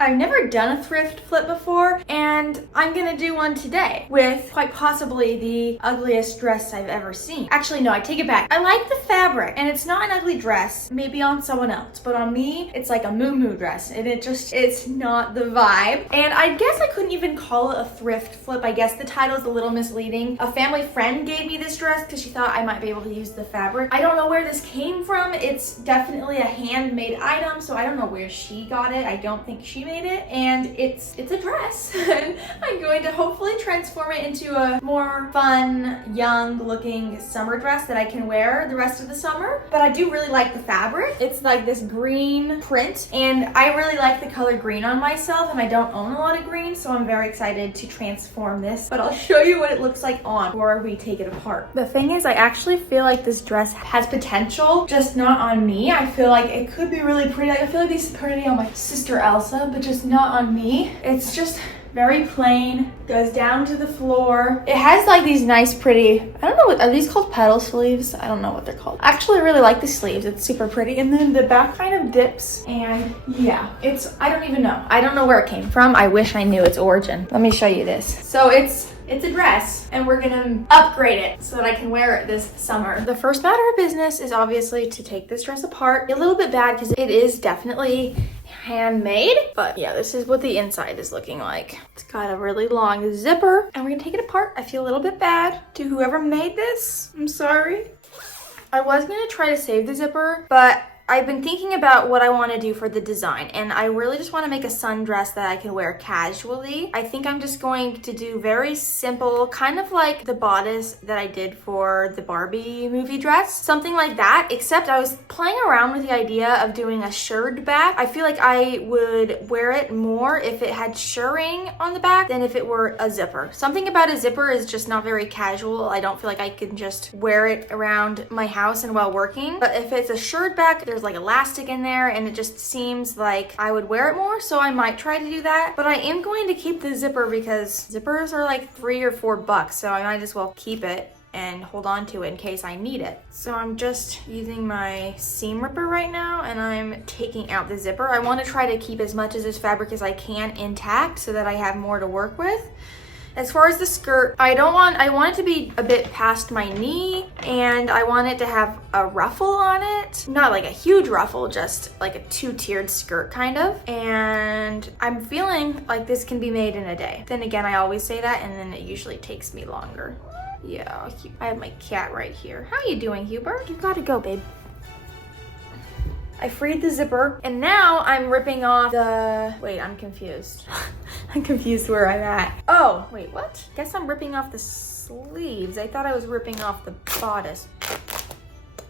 I've never done a thrift flip before, and I'm gonna do one today with quite possibly the ugliest dress I've ever seen. Actually, no, I take it back. I like the fabric, and it's not an ugly dress, maybe on someone else, but on me, it's like a moo-moo dress, and it's not the vibe. And I guess I couldn't even call it a thrift flip. I guess the title is a little misleading. A family friend gave me this dress because she thought I might be able to use the fabric. I don't know where this came from. It's definitely a handmade item, so I don't know where she got it. I don't think she made it, and it's a dress. And I'm going to hopefully transform it into a more fun, young looking summer dress that I can wear the rest of the summer. But I do really like the fabric. It's like this green print, and I really like the color green on myself, and I don't own a lot of green, so I'm very excited to transform this. But I'll show you what it looks like on before we take it apart. The thing is, I actually feel like this dress has potential, just not on me. I feel like it could be really pretty. Like, I feel like this is pretty on my sister Elsa, but just not on me. It's just very plain, goes down to the floor. It has like these nice pretty, I don't know what, are these called petal sleeves? I don't know what they're called. I actually really like the sleeves, it's super pretty. And then the back kind of dips, and yeah, I don't even know. I don't know where it came from. I wish I knew its origin. Let me show you this. So it's a dress, and we're gonna upgrade it so that I can wear it this summer. The first matter of business is obviously to take this dress apart. A little bit bad because it is definitely handmade, but yeah, this is what the inside is looking like. It's got a really long zipper, and we're gonna take it apart. I feel a little bit bad to whoever made this. I'm sorry. I was gonna try to save the zipper, but I've been thinking about what I want to do for the design, and I really just want to make a sundress that I can wear casually. I think I'm just going to do very simple, kind of like the bodice that I did for the Barbie movie dress, something like that, except I was playing around with the idea of doing a shirred back. I feel like I would wear it more if it had shirring on the back than if it were a zipper. Something about a zipper is just not very casual. I don't feel like I can just wear it around my house and while working, but if it's a shirred back, there's like elastic in there, and it just seems like I would wear it more, so I might try to do that. But I am going to keep the zipper because zippers are like $3 or $4, so I might as well keep it and hold on to it in case I need it. So I'm just using my seam ripper right now, and I'm taking out the zipper. I want to try to keep as much of this fabric as I can intact so that I have more to work with. As far as the skirt, I want it to be a bit past my knee, and I want it to have a ruffle on it. Not like a huge ruffle, just like a two-tiered skirt kind of. And I'm feeling like this can be made in a day. Then again, I always say that, and then it usually takes me longer. Yeah, I have my cat right here. How you doing, Huber? You gotta go, babe. I freed the zipper, and now I'm ripping off the, wait, I'm confused. I'm confused where I'm at. Oh, wait, what? Guess I'm ripping off the sleeves. I thought I was ripping off the bodice.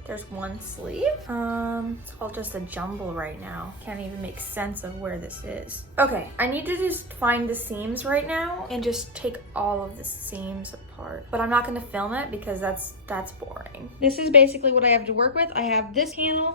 There's one sleeve. It's all just a jumble right now. Can't even make sense of where this is. Okay, I need to just find the seams right now and just take all of the seams apart. But I'm not gonna film it because that's boring. This is basically what I have to work with. I have this panel,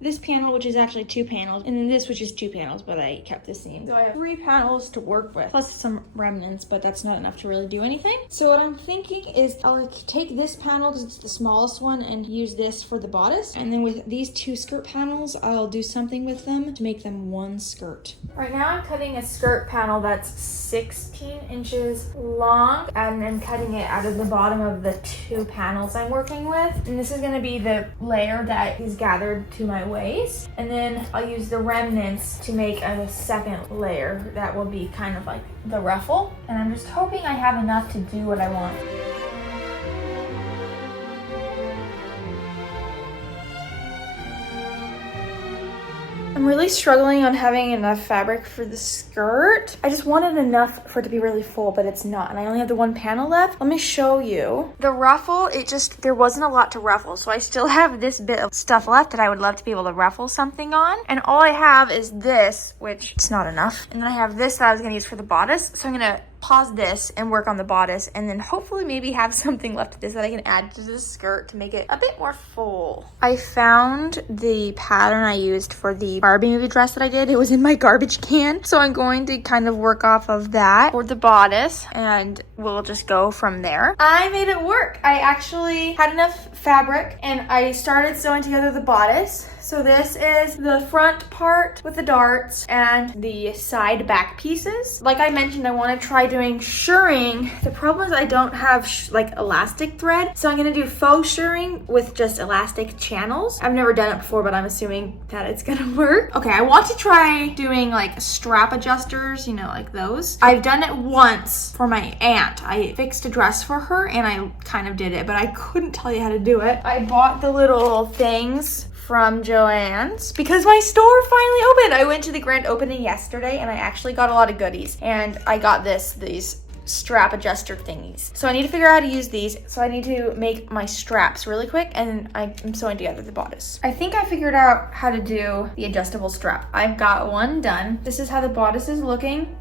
which is actually 2 panels, and then this, which is 2 panels, but I kept the seam. So I have 3 panels to work with, plus some remnants, but that's not enough to really do anything. So what I'm thinking is I'll take this panel, because it's the smallest one, and use this for the bodice. And then with these 2 skirt panels, I'll do something with them to make them 1 skirt. Right now I'm cutting a skirt panel that's 16 inches long, and then cutting it out of the bottom of the 2 panels I'm working with. And this is gonna be the layer that is gathered to my waist. And then I'll use the remnants to make a second layer that will be kind of like the ruffle. And I'm just hoping I have enough to do what I want. I'm really struggling on having enough fabric for the skirt. I just wanted enough for it to be really full, but it's not. And I only have the 1 panel left. Let me show you. The ruffle, there wasn't a lot to ruffle. So I still have this bit of stuff left that I would love to be able to ruffle something on. And all I have is this, which it's not enough. And then I have this that I was gonna use for the bodice. So I'm gonna pause this and work on the bodice, and then hopefully maybe have something left of this that I can add to the skirt to make it a bit more full. I found the pattern I used for the Barbie movie dress that I did. It was in my garbage can, so I'm going to kind of work off of that for the bodice, and we'll just go from there. I made it work. I actually had enough fabric, and I started sewing together the bodice. So this is the front part with the darts and the side back pieces. Like I mentioned, I want to try doing shirring. The problem is I don't have like elastic thread. So I'm going to do faux shirring with just elastic channels. I've never done it before, but I'm assuming that it's going to work. Okay, I want to try doing like strap adjusters, you know, like those. I've done it once for my aunt. I fixed a dress for her and I kind of did it, but I couldn't tell you how to do it. I bought the little things from Joann's because my store finally opened. I went to the grand opening yesterday and I actually got a lot of goodies, and I got these strap adjuster thingies. So I need to figure out how to use these. So I need to make my straps really quick, and I'm sewing together the bodice. I think I figured out how to do the adjustable strap. I've got one done. This is how the bodice is looking.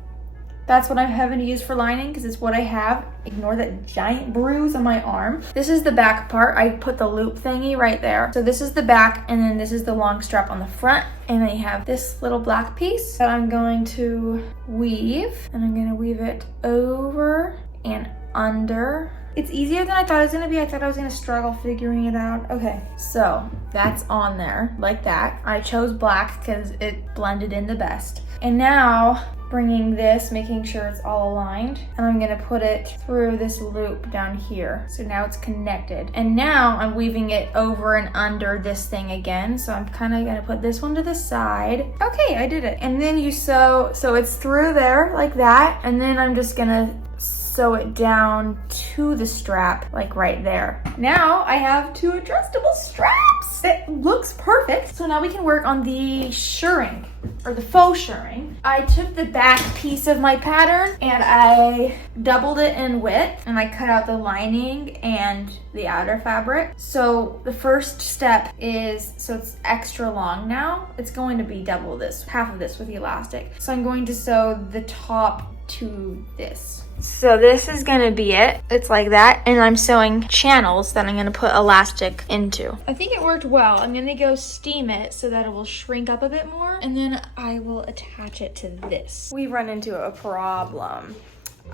That's what I'm having to use for lining because it's what I have. Ignore that giant bruise on my arm. This is the back part. I put the loop thingy right there. So this is the back, and then this is the long strap on the front. And I have this little black piece that I'm going to weave. And I'm going to weave it over and under. It's easier than I thought it was going to be. I thought I was going to struggle figuring it out. Okay, so that's on there like that. I chose black because it blended in the best. And now bringing this, making sure it's all aligned, and I'm gonna put it through this loop down here. So now it's connected. And now I'm weaving it over and under this thing again. So I'm kind of gonna put this one to the side. Okay, I did it. And then you sew, so it's through there like that. And then I'm just gonna sew it down to the strap, like right there. Now I have two adjustable straps. It looks perfect. So now we can work on the shirring, or the faux shirring. I took the back piece of my pattern and I doubled it in width, and I cut out the lining and the outer fabric. So the first step is, so it's extra long now. It's going to be double this, half of this with the elastic. So I'm going to sew the top to this. So this is gonna be it. It's like that, and I'm sewing channels that I'm gonna put elastic into. I think it worked well. I'm gonna go steam it so that it will shrink up a bit more, and then I will attach it to this. We run into a problem.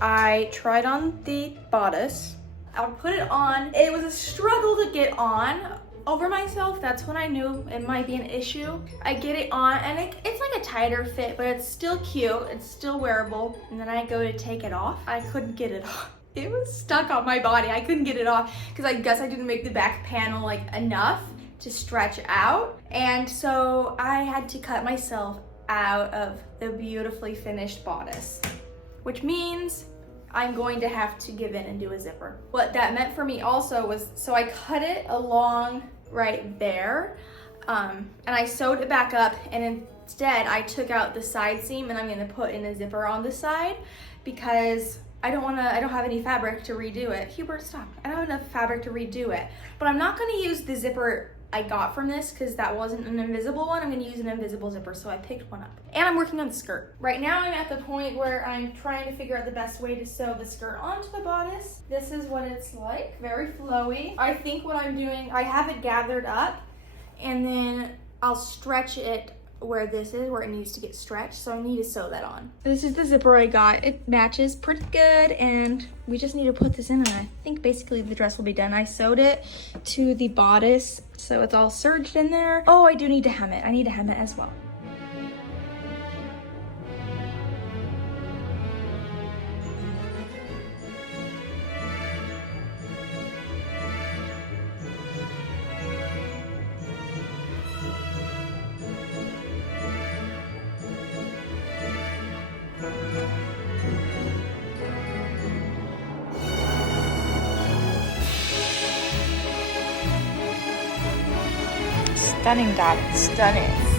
I tried on the bodice. I'll put it on. It was a struggle to get on over myself. That's when I knew it might be an issue. I get it on, and it's like a tighter fit, but it's still cute. It's still wearable. And then I go to take it off. I couldn't get it off. It was stuck on my body. I couldn't get it off because I guess I didn't make the back panel like enough to stretch out. And so I had to cut myself out of the beautifully finished bodice, which means I'm going to have to give in and do a zipper. What that meant for me also was, so I cut it along right there, and I sewed it back up, and instead I took out the side seam, and I'm gonna put in a zipper on the side because I don't have any fabric to redo it. Hubert, stop. I don't have enough fabric to redo it. But I'm not gonna use the zipper I got from this because that wasn't an invisible one. I'm gonna use an invisible zipper, so I picked one up. And I'm working on the skirt. Right now I'm at the point where I'm trying to figure out the best way to sew the skirt onto the bodice. This is what it's like, very flowy. I think what I'm doing, I have it gathered up, and then I'll stretch it where this is, where it needs to get stretched, so I need to sew that on. This is the zipper I got. It matches pretty good, and we just need to put this in, and I think basically the dress will be done. I sewed it to the bodice, so it's all serged in there. Oh, I do need to hem it. I need to hem it as well. Stunning, darling, stunning.